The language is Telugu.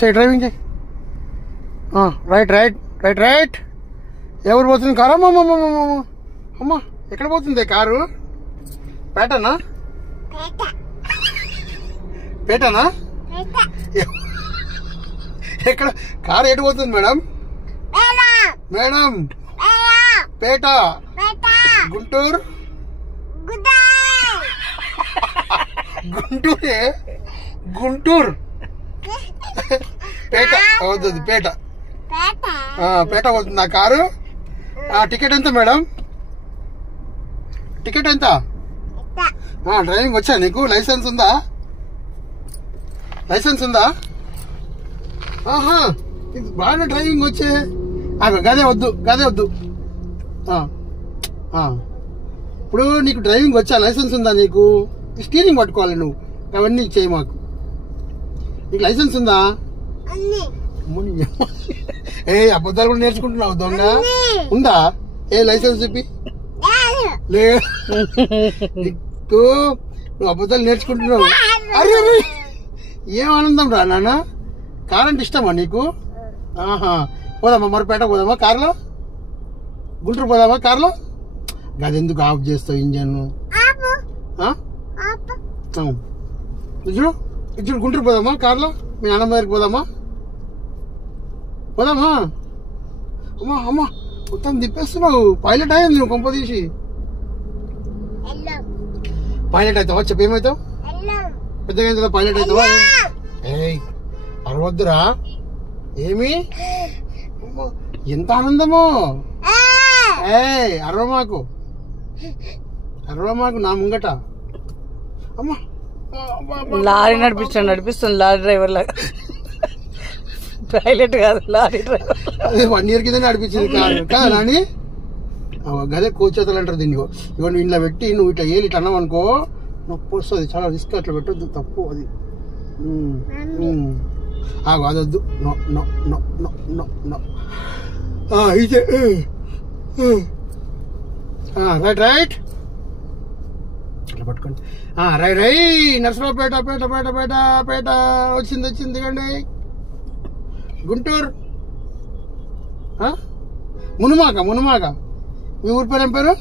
చెయ్యి, డ్రైవింగ్ చెయ్యి. Right right right right. ఎవరు పోతుంది కారు? అమ్మా ఎక్కడ పోతుంది కారు? పేటనా? పేటనా? ఎక్కడ కారు ఎటు పోతుంది మేడం? మేడం పేట, గుంటూరు. గుంటూరే, గుంటూరు పేట అవుతుంది. పేట పేట పోతుంది ఆ కారు. టికెట్ ఎంత మేడం? టికెట్ ఎంత? డ్రైవింగ్ వచ్చా నీకు? లైసెన్స్ ఉందా? లైసెన్స్ ఉందా? ఆహా, ఇది బాగా డ్రైవింగ్ వచ్చే. గదే వద్దు, గదే వద్దు. ఇప్పుడు నీకు డ్రైవింగ్ వచ్చా? లైసెన్స్ ఉందా నీకు? స్టీరింగ్ పట్టుకోవాలి నువ్వు, అవన్నీ చేయి మాకు. నీకు లైసెన్స్ ఉందా? ఏ అబద్ధాలు కూడా నేర్చుకుంటున్నావు దొంగ. ఉందా? ఏ లైసెన్స్ చెప్పి లేదు. నీకు నువ్వు అబద్ధాలు నేర్చుకుంటున్నావు. అరే ఏం ఆనందం రా నాన్న. కార్ అంటే ఇష్టమా నీకు? పోదామా మరపేట? పోదామా కారులో? గుంటూరు పోదామా కారులో? గదెందుకు ఆఫ్ చేస్తావు ఇంజన్? ఇచ్చుడు ఇచ్చుడు గుంటూరు పోదామా కారులో? మీ అన్నమ్మ దగ్గరికి పోదామా? పోదామా? అమ్మా అమ్మా మొత్తం తిప్పేస్తున్నావు. పైలట్ అయ్యింది నువ్వు కొంప తీసి. పైలట్ అవుతావా? చెప్పు, ఏమవుతావు? పెద్దగా అవుతుందా పైలట్ అవుతావా? ఏయ్ అరవద్దురా. ఏమి ఎంత ఆనందమో. ఏయ్ అరవమాకు, అరవమాకు నా ముంగట. అమ్మా లారీ నడిపిస్తుంది లారీ డ్రైవర్ లాగా. పైలట్ కాదు, లారీ డ్రైవర్. అదే 1 year కింద నడిపించింది కాదు కదా నాని. గదే కోచేతలు అంటారు దీన్ని. ఇవన్నీ ఇంట్లో పెట్టి నువ్వు ఇట్లా ఏలి ఇట్లా అన్నావు అనుకో, నొప్పి వస్తుంది. చాలా రిస్క్. అట్లా పెట్టొద్దు, తప్పు అది. అదొద్దు. No no no no no no. ఇదే రైట్ రైట్ అట్లా పట్టుకోండి. రైట్ రై నర్సరావు పేట పేట పేట పేట పేట వచ్చింది వచ్చింది కండి. గుంటూరు మునుమాక. మునుమాక. మీ ఊరి పేరు ఏం పేరు?